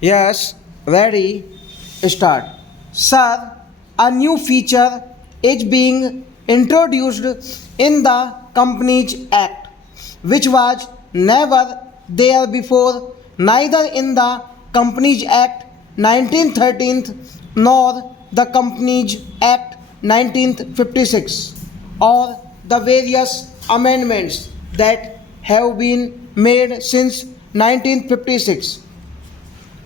Yes, ready, start. Sir, a new feature is being introduced in the Companies Act, which was never there before, neither in the Companies Act 1913 nor the Companies Act 1956 or the various amendments that have been made since 1956.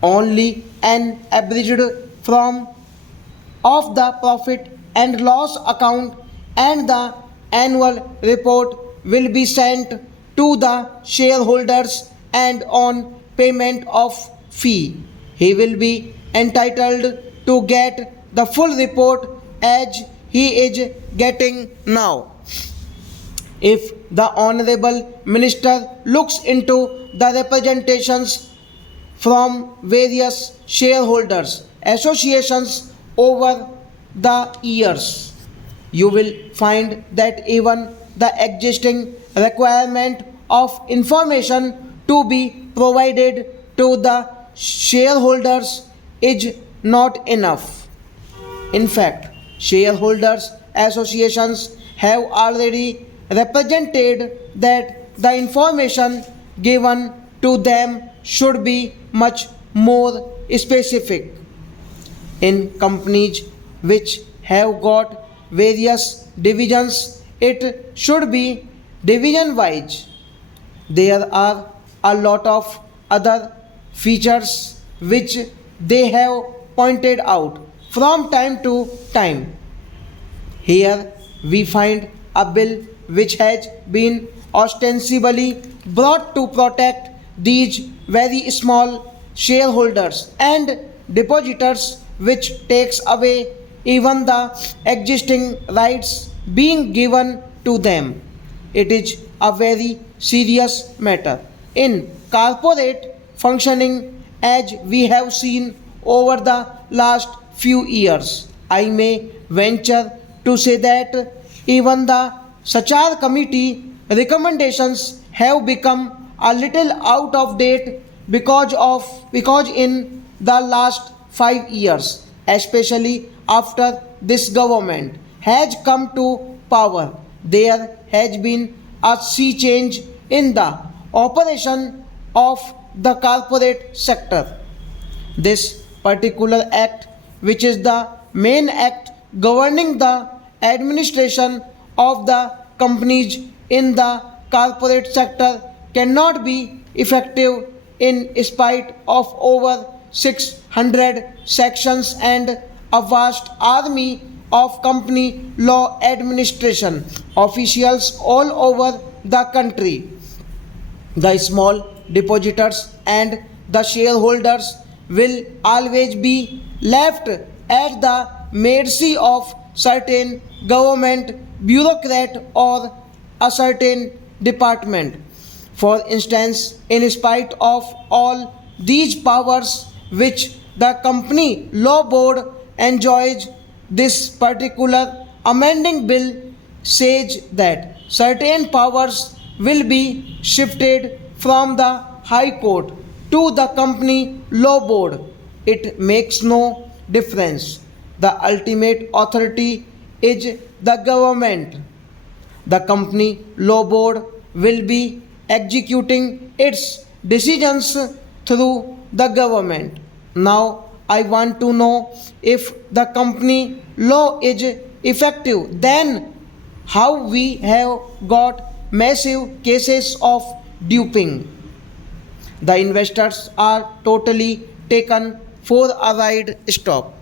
Only an abridged form of the profit and loss account and the annual report will be sent to the shareholders, and on payment of fee he will be entitled to get the full report as he is getting now. If the honorable minister looks into the representations from various shareholders associations over the years, you will find that even the existing requirement of information to be provided to the shareholders is not enough. In fact, shareholders associations have already represented that the information given to them should be much more specific. In companies which have got various divisions, it should be division wise. There are a lot of other features which they have pointed out from time to time. Here we find a bill which has been ostensibly brought to protect these very small shareholders and depositors, which takes away even the existing rights being given to them. It is a very serious matter. In corporate functioning, as we have seen over the last few years, I may venture to say that even the Sachar committee recommendations have become a little out of date because in the last 5 years, especially after this government has come to power, there has been a sea change in the operation of the corporate sector. This particular act, which is the main act governing the administration of the companies in the corporate sector, cannot be effective in spite of over 600 sections and a vast army of company law administration officials all over the country. The small depositors and the shareholders will always be left at the mercy of certain government bureaucrat or a certain department. For instance, in spite of all these powers which the company law board enjoys, this particular amending bill says that certain powers will be shifted from the High Court to the company law board. It makes no difference. The ultimate authority is the government. The company law board will be executing its decisions through the government. Now, I want to know, if the company law is effective, then how we have got massive cases of duping. The investors are totally taken for a ride stop.